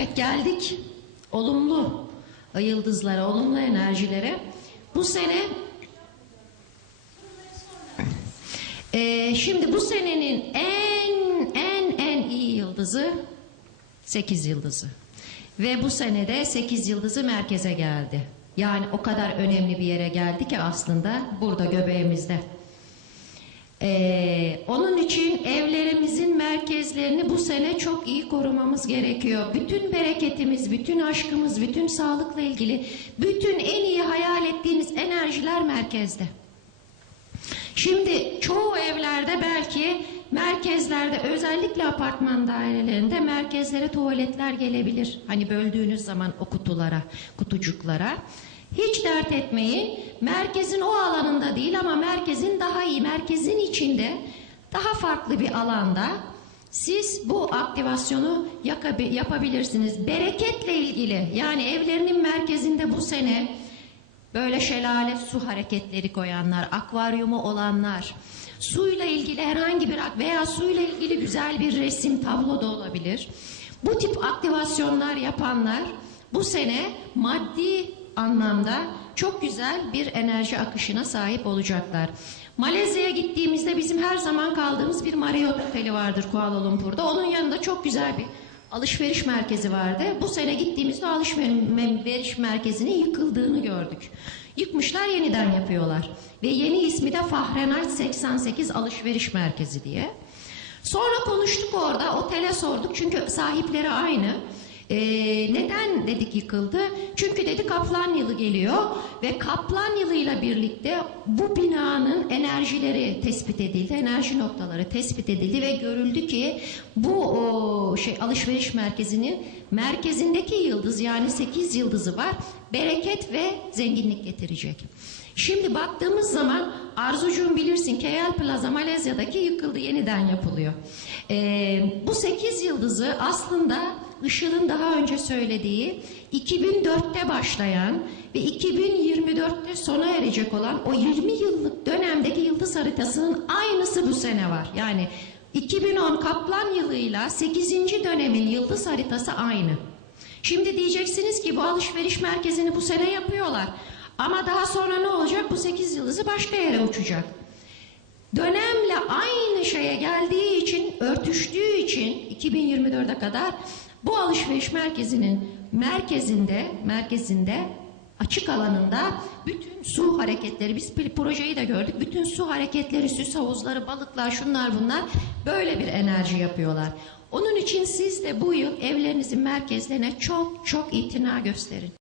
Evet geldik olumlu yıldızlara, olumlu enerjilere. Bu sene Ee, şimdi bu senenin en en en iyi yıldızı 8 yıldızı. Ve bu senede 8 yıldızı merkeze geldi. Yani o kadar önemli bir yere geldi ki aslında burada göbeğimizde. Ee, onun için evlerimizin merkezlerini bu sene çok iyi korumamız gerekiyor. Bütün bereketimiz, bütün aşkımız, bütün sağlıkla ilgili, bütün en iyi hayal ettiğiniz enerjiler merkezde. Şimdi çoğu evlerde belki merkezlerde özellikle apartman dairelerinde merkezlere tuvaletler gelebilir. Hani böldüğünüz zaman o kutulara, kutucuklara. Hiç dert etmeyin. Merkezin o alanında değil ama merkezin daha iyi, merkezin içinde daha farklı bir alanda siz bu aktivasyonu yapabilirsiniz. Bereketle ilgili yani evlerinin merkezinde bu sene Böyle şelale su hareketleri koyanlar, akvaryumu olanlar, suyla ilgili herhangi bir veya suyla ilgili güzel bir resim, tablo da olabilir. Bu tip aktivasyonlar yapanlar bu sene maddi anlamda çok güzel bir enerji akışına sahip olacaklar. Malezya'ya gittiğimizde bizim her zaman kaldığımız bir Marriott oteli vardır Kuala Lumpur'da. Onun yanında çok güzel bir alışveriş merkezi vardı. Bu sene gittiğimizde alışveriş merkezinin yıkıldığını gördük. Yıkmışlar yeniden yapıyorlar. Ve yeni ismi de Fahrenheit 88 Alışveriş Merkezi diye. Sonra konuştuk orada, otele sorduk çünkü sahipleri aynı. Ee, neden dedik yıkıldı? Çünkü dedi kaplan yılı geliyor ve kaplan yılıyla birlikte bu binanın enerjileri tespit edildi, enerji noktaları tespit edildi ve görüldü ki bu o, şey alışveriş merkezinin merkezindeki yıldız yani 8 yıldızı var bereket ve zenginlik getirecek. Şimdi baktığımız zaman Arzucuğum bilirsin KL Plaza Malezya'daki yıkıldı yeniden yapılıyor. Ee, bu 8 yıldızı aslında Işıl'ın daha önce söylediği 2004'te başlayan ve 2024'te sona erecek olan o 20 yıllık dönemdeki yıldız haritasının aynısı bu sene var. Yani 2010 Kaplan yılıyla 8. dönemin yıldız haritası aynı. Şimdi diyeceksiniz ki bu alışveriş merkezini bu sene yapıyorlar. Ama daha sonra ne olacak? Bu 8 yıldızı başka yere uçacak. Dönemle aynı şeye geldiği için, örtüştüğü için 2024'e kadar bu alışveriş merkezinin merkezinde, merkezinde açık alanında bütün su hareketleri, biz projeyi de gördük. Bütün su hareketleri, süs havuzları, balıklar, şunlar bunlar böyle bir enerji yapıyorlar. Onun için siz de bu yıl evlerinizin merkezlerine çok çok itina gösterin.